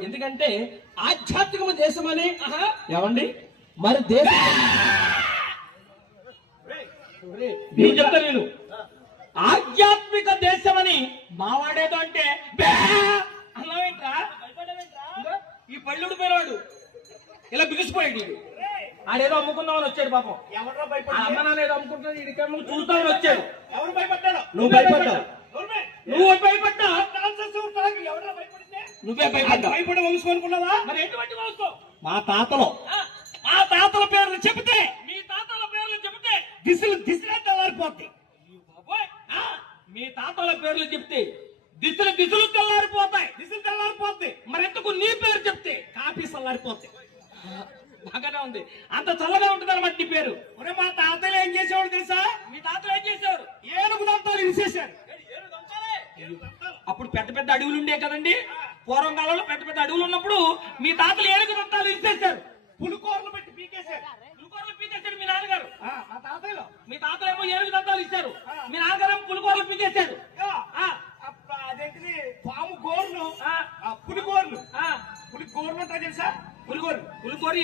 ఎందుకంటే ఆధ్యాత్మిక దేశం అని ఏమండి మరి దేశం నేను చెప్తా నేను ఆధ్యాత్మిక దేశం అని మావాడేదో అంటే అన్నవేంట్రా ఈ పళ్ళుడు పేరువాడు ఇలా బిగిసిపోయాడు ఆడేదో అమ్ముకుందామని వచ్చాడు పాపం అమ్మ నాన్న ఏదో అమ్ముకుంటున్నాడు ఇడికేమో చూస్తామని వచ్చాడు ఎవరు భయపడ్డాడు నువ్వు భయపడ్డావు నువ్వు భయపడ్డా నువ్వే భయపడ్డా భయపడి వంశం అనుకున్నావా మరి ఎటువంటి వంశం మా తాతల పేర్లు చెబితే మీ తాతల పేర్లు చెబితే దిశలే తెల్లారిపోతాయి మీ తాతల పేర్లు చెప్తే దిశలు తెల్లారిపోతాయి మరి ఎందుకు నీ పేరు చెప్తే కాపీ చల్లారిపోతాయి బాగానే ఉంది అంత చల్లగా ఉంటుంది అనమాట నీ పేరు ఒరే మా తాతలు ఏం చేసేవాడు తెలుసా మీ తాతలు ఏం చేసేవారు ఏనుగు దంతాలు విసేశారు అప్పుడు పెద్ద పెద్ద అడవులు ఉండే కదండి పూర్వం కాలంలో పెద్ద పెద్ద అడవులు ఉన్నప్పుడు మీ తాతలు ఏనుగు దంతాలు విసేశారు పులికూరలు పెట్టి పీకేశారు మీ నాన్నగారు మీ తాతలు ఏమో ఏనుగు దంతాలు ఇచ్చారు మీ నాన్నగారు ఏమో పులికూరలు పీకేశారు అదేంటిది పాము గోర్లు పులికూరలు అంటారు తెలుసా పులికూర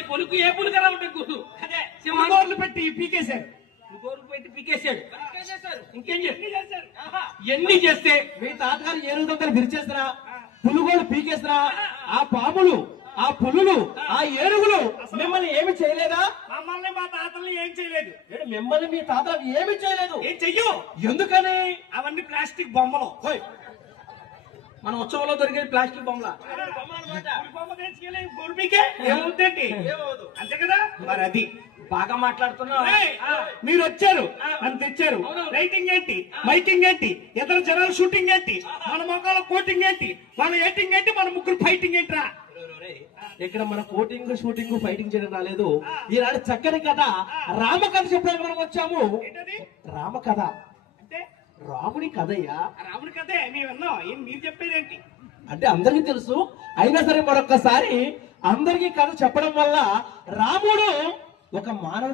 ఏ పులికరా ఉంటుంది గుర్తు అదే సింహగోర్లు పెట్టి పీకేశారు ఇంకేం చేస్తారు ఎన్ని చేస్తే మీ తాతగారు ఏనుగు దంతాలు విరిచేస్తారా పులిగోలు పీకేస్తారా ఆ పాములు ఆ పులులు ఆ ఏనుగులు మిమ్మల్ని ఏమి చేయలేదా మమ్మల్ని మా తాతల్ని ఏం చేయలేదు మిమ్మల్ని మీ తాతలు ఏమి చేయలేదు ఏం చెయ్యు ఎందుకని అవన్నీ ప్లాస్టిక్ బొమ్మలు మన ఉత్సవంలో దొరికేది ప్లాస్టిక్ బొమ్మల ఏమవుతుంది అంతే కదా మరి అది బాగా మాట్లాడుతున్నా మీరు వచ్చారు అని తెచ్చారు రైటింగ్ ఏంటి మైకింగ్ ఏంటి ఇతర జనాలు షూటింగ్ ఏంటి మన మొక్కల కోటింగ్ ఏంటి మన ఎయిటింగ్ ఏంటి మన ముగ్గురు ఫైటింగ్ ఏంట్రా ఇక్కడ మన కోటింగ్ షూటింగ్ ఫైటింగ్ చేయడం రాలేదు ఈనాడు చక్కని కథ రామకథ చెప్పడానికి మనం వచ్చాము రామకథ అంటే రాముని కథయ్యా రాముని కథే మేము విన్నాం మీరు చెప్పేదేంటి అంటే అందరికీ తెలుసు అయినా సరే మరొక్కసారి అందరికీ కథ చెప్పడం వల్ల రాముడు ఒక మానవ